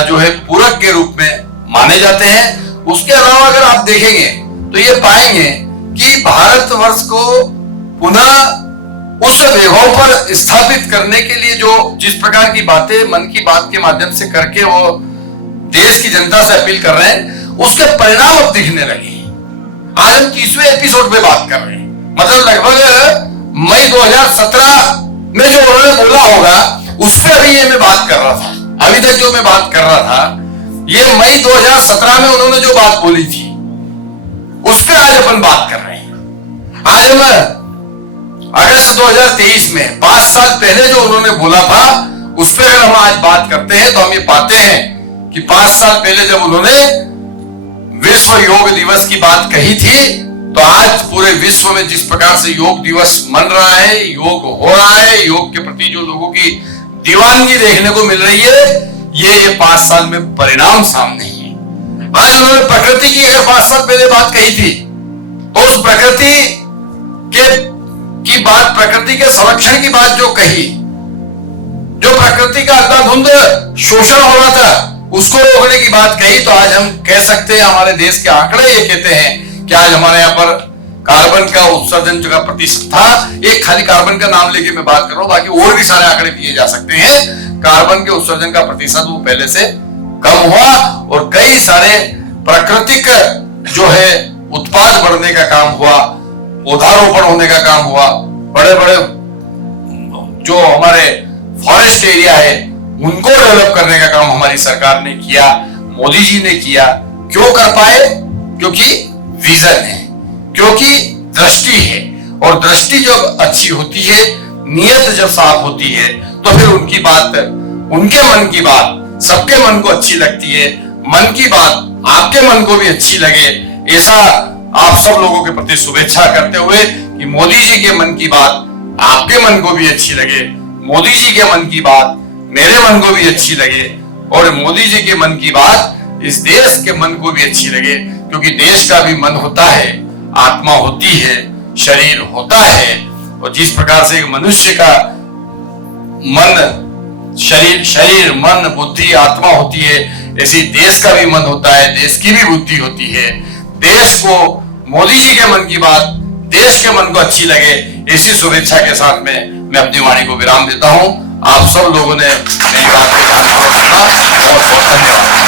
जो है पूरक के रूप में माने जाते हैं। उसके अलावा अगर आप देखेंगे तो ये पाएंगे कि भारतवर्ष को पुनः उस वैभव पर स्थापित करने के लिए जो जिस प्रकार की बातें मन की बात के माध्यम से करके वो देश की जनता से अपील कर रहे हैं, उसके परिणाम अब दिखने लगे। आज हम 30वें एपिसोड पे बात कर रहे हैं, मतलब लगभग मई 2017 में जो उन्होंने बोला होगा उस पर अभी ये मैं बात कर रहा था। अभी तक जो मैं बात कर रहा था ये मई 2017 में उन्होंने जो बात बोली थी उस पर आज अपन बात कर रहे हैं। आज हम अगस्त 2023 में 5 साल पहले जो उन्होंने बोला था उस पर अगर हम आज बात करते हैं तो हम ये पाते हैं कि 5 साल पहले जब उन्होंने विश्व योग दिवस की बात कही थी तो आज पूरे विश्व में जिस प्रकार से योग दिवस मन रहा है, योग हो रहा है, योग के प्रति जो लोगों की दीवानगी देखने को मिल रही है, ये 5 साल में परिणाम सामने है। आज उन्होंने प्रकृति की अगर 5 साल पहले बात कही थी तो उस प्रकृति की बात, प्रकृति के संरक्षण की बात जो कही, जो प्रकृति का अंधाधुंध शोषण हो रहा था उसको रोकने की बात कही, तो आज हम कह सकते हैं, हमारे देश के आंकड़े ये कहते हैं कि आज हमारे यहाँ पर कार्बन का उत्सर्जन का प्रतिशत था, एक खाली कार्बन का नाम लेके मैं बात कर रहा हूं, बाकी और भी सारे आंकड़े दिए जा सकते हैं। कार्बन के उत्सर्जन का प्रतिशत वो पहले से कम हुआ और कई सारे प्राकृतिक जो है उत्पाद बढ़ने का काम हुआ, पौधारोपण होने का काम हुआ, बड़े बड़े जो हमारे फॉरेस्ट एरिया है उनको डेवलप करने का काम हमारी सरकार ने किया, मोदी जी ने किया। क्यों कर पाए? क्योंकि विजन है, क्योंकि दृष्टि है, और दृष्टि जब अच्छी होती है, नियत जब साफ होती है तो फिर उनकी बात, उनके मन की बात सबके मन को अच्छी लगती है। मन की बात आपके मन को भी अच्छी लगे, ऐसा आप सब लोगों के प्रति शुभेच्छा करते हुए कि मोदी जी के मन की बात आपके मन को भी अच्छी लगे, मोदी जी के मन की बात मेरे मन को भी अच्छी लगे, और मोदी जी के मन की बात इस देश के मन को भी अच्छी लगे। क्योंकि देश का भी मन होता है, आत्मा होती है, शरीर होता है, और जिस प्रकार से एक मनुष्य का मन, शरीर मन बुद्धि आत्मा होती है, ऐसी देश का भी मन होता है, देश की भी बुद्धि होती है। देश को मोदी जी के मन की बात देश के मन को अच्छी लगे, इसी शुभेच्छा के साथ में मैं अपनी वाणी को विराम देता हूं। आप सब लोगों ने मेरी बात को ध्यान में रखा, बहुत बहुत धन्यवाद।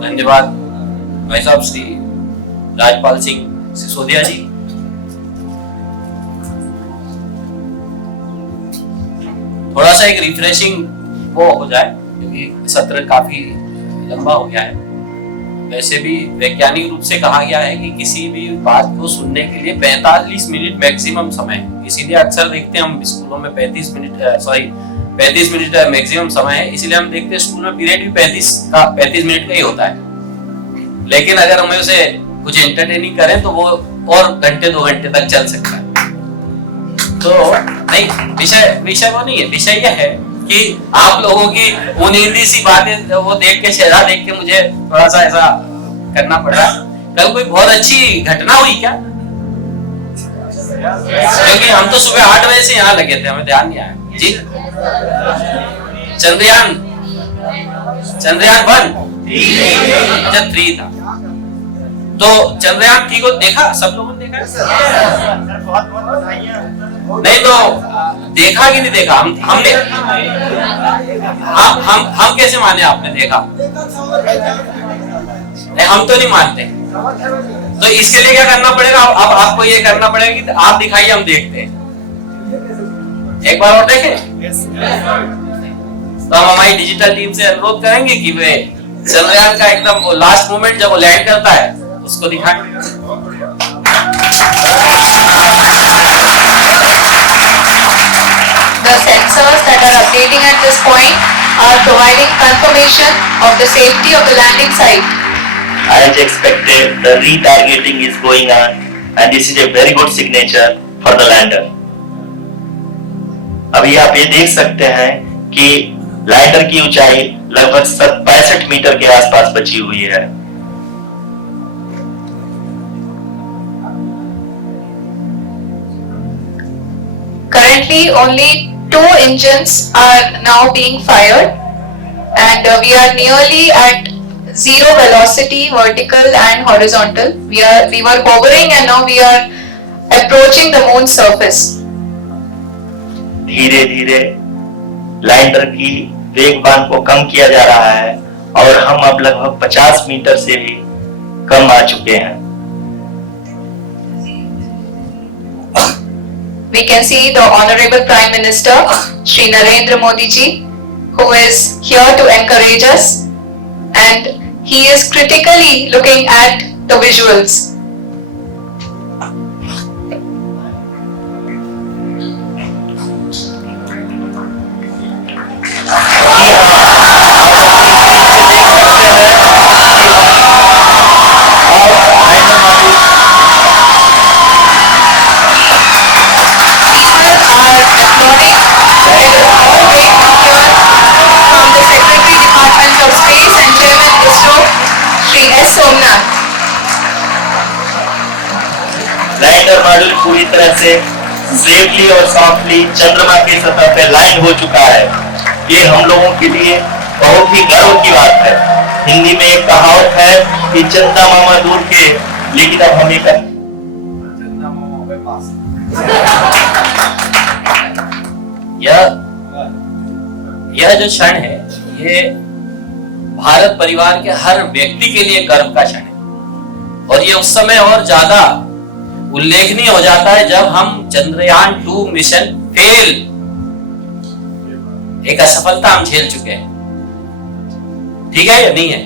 धन्यवाद भाई साहब श्री राजपाल सिंह सिसोदिया जी। थोड़ा सा एक रिफ्रेशिंग वो हो जाए क्योंकि सत्र काफी लंबा हो गया है। वैसे भी वैज्ञानिक रूप से कहा गया है कि किसी भी बात को सुनने के लिए 45 मिनट मैक्सिमम समय, इसीलिए अक्सर देखते हैं हम स्कूलों में 35 मिनट मैक्सिमम समय है, इसीलिए हम देखते हैं स्कूल में पीरियड भी 35 मिनट का ही होता है। लेकिन अगर हमें उसे कुछ एंटरटेनिंग करें तो वो और घंटे 2 घंटे तक चल सकता है। तो नहीं, विषय वो नहीं है, विषय यह है कि आप लोगों की बुनियादी सी बातें वो देख के, चेहरा देख के मुझे थोड़ा सा ऐसा करना पड़ रहा है। कल कोई बहुत अच्छी घटना हुई क्या? क्योंकि हम तो सुबह 8 बजे से यहाँ लगे थे, हमें ध्यान नहीं आया जी। चंद्रयान 1 जब 3 था तो चंद्रयान 3 को देखा, सब लोगों ने देखा? नहीं तो देखा कि नहीं देखा? हमने हम कैसे माने आपने देखा? नहीं, हम तो नहीं मानते। तो इसके लिए क्या करना पड़ेगा? अब आपको ये करना पड़ेगा कि आप दिखाइए, हम देखते हैं। एक बार और देखें। तो हम हमारी डिजिटल टीम से अनुरोध करेंगे कि वे चंद्रयान का एकदम वो लास्ट मोमेंट जब वो लैंड करता है उसको दिखाएं। The sensors that are updating at this point are providing confirmation of the safety of the landing site. As expected, the retargeting is going on and this is a very good signature for the lander. अभी आप ये देख सकते हैं कि लैंडर की ऊंचाई लगभग 65 मीटर के आसपास बची हुई है। Currently, only 2 engines are now being fired, and we are nearly at zero velocity, vertical and horizontal. We were hovering, and now we are approaching the moon's surface. धीरे धीरे लैंडर की वेगबान को कम किया जा रहा है और हम अब लगभग 50 मीटर से भी कम आ चुके हैं। We can see the Honorable Prime Minister, Shri Narendra Modi ji, who is here to encourage us, and he is critically looking at the visuals. Lander module पूरी तरह से सेफली और सॉफ्टली चंद्रमा की सतह पे लैंड हो चुका है। ये हम लोगों के लिए बहुत ही गर्व की बात है। हिंदी में एक कहावत है कि चंदा मामा दूर के, लेकिन अब हम एक यह जो क्षण है ये भारत परिवार के हर व्यक्ति के लिए गर्व का क्षण है और ये उस समय और ज्यादा उल्लेखनीय हो जाता है जब हम चंद्रयान 2 मिशन फेल, एक असफलता हम झेल चुके हैं। ठीक है या नहीं है?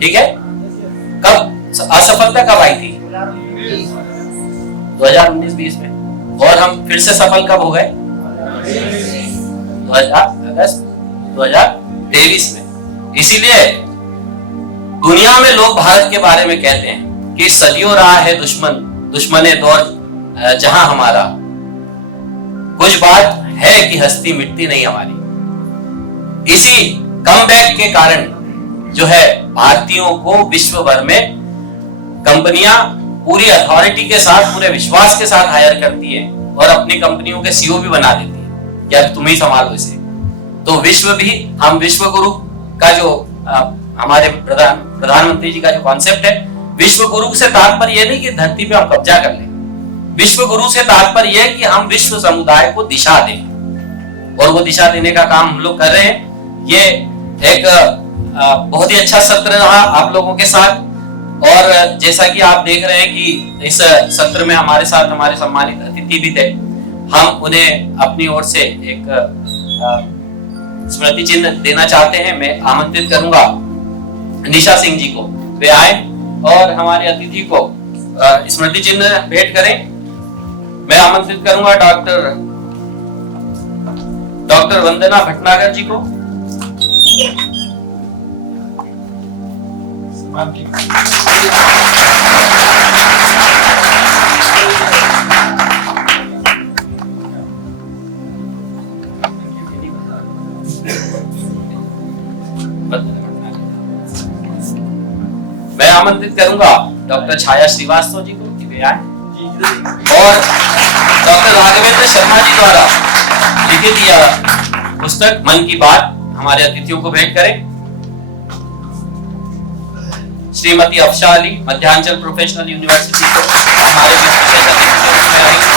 ठीक है। कब असफलता कब आई थी? 2019-20 में। और हम फिर से सफल कब हो गए? अगस्त 2023 में। इसीलिए दुनिया में लोग भारत के बारे में कहते हैं कि सदियों रहा है दुश्मने दौर जहां हमारा, कुछ बात है कि हस्ती मिटती नहीं हमारी। इसी कमबैक के कारण जो है भारतीयों को विश्व भर में कंपनियां पूरी अथॉरिटी के साथ, पूरे विश्वास के साथ हायर करती है और अपनी कंपनियों के सीईओ भी बना देती है कि अब तुम ही संभालो इसे। तो विश्व भी, हम विश्व गुरु का जो हमारे प्रधानमंत्री जी का जो कॉन्सेप्ट है, विश्व गुरु से तात्पर्य यह नहीं कि धरती पे हम कब्जा कर लें। विश्व गुरु से तात्पर्य यह कि हम विश्व समुदाय को दिशा दें और वो दिशा देने का काम हम लोग कर रहे हैं। ये एक बहुत ही अच्छा सत्र रहा आप लोगों के साथ और जैसा कि आप देख रहे हैं कि इस सत्र में हमारे साथ हमारे सम्मानित अतिथि भी थे। हम उन्हें अपनी ओर से एक स्मृति चिन्ह देना चाहते हैं। मैं आमंत्रित करूंगा निशा सिंह जी को, वे आए और हमारे अतिथि को स्मृति चिन्ह भेंट करें। मैं आमंत्रित करूंगा डॉक्टर वंदना भटनागर जी को। मैं आमंत्रित करूंगा डॉक्टर छाया श्रीवास्तव जी को कि वे आए और डॉक्टर राघवेंद्र शर्मा जी द्वारा लिखित यह पुस्तक मन की बात हमारे अतिथियों को भेंट करें। श्रीमती अफशा अली मध्यांचल प्रोफेशनल यूनिवर्सिटी को हमारे विशेष अतिथि के रूप में आएंगे।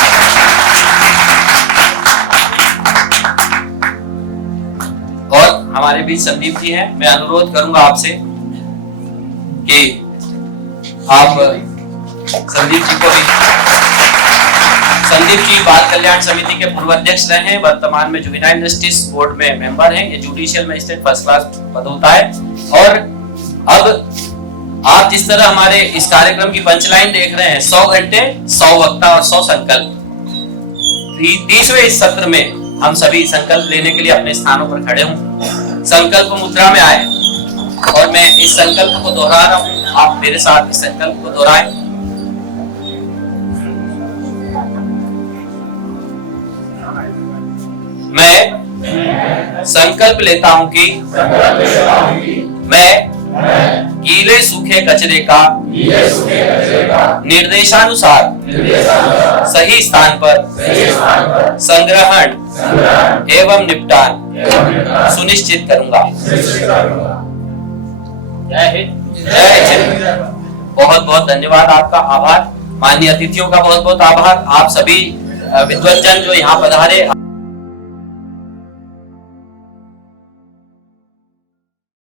और हमारे बीच संदीप जी हैं। मैं अनुरोध करूंगा आपसे कि आप संदीप जी को भी संदीप जी बाल कल्याण समिति के पूर्व अध्यक्ष रहे हैं, वर्तमान में जुवेनाइल जस्टिस बोर्ड में मेंबर हैं। ये जुडिशियल मजिस्ट्रेट फर्स्ट क्लास पद होता है। और अब आप जिस तरह हमारे इस कार्यक्रम की पंचलाइन देख रहे हैं, 100 घंटे 100 वक्ता और 100 संकल्प। 30वें इस सत्र में हम सभी संकल्प लेने के लिए अपने स्थानों पर खड़े हों, संकल्प मुद्रा में आए और मैं इस संकल्प को दोहरा रहा हूं। आप मेरे साथ इस संकल्प को दोहराएं। मैं संकल्प लेता हूं कि मैं गीले सूखे कचरे का निर्देशानुसार सही स्थान पर संग्रहण एवं निपटान सुनिश्चित करूंगा। जय हिंद, जय हिंद। बहुत बहुत धन्यवाद, आपका आभार। माननीय अतिथियों का बहुत बहुत आभार। आप सभी विद्वज्जन जो यहाँ पधारे।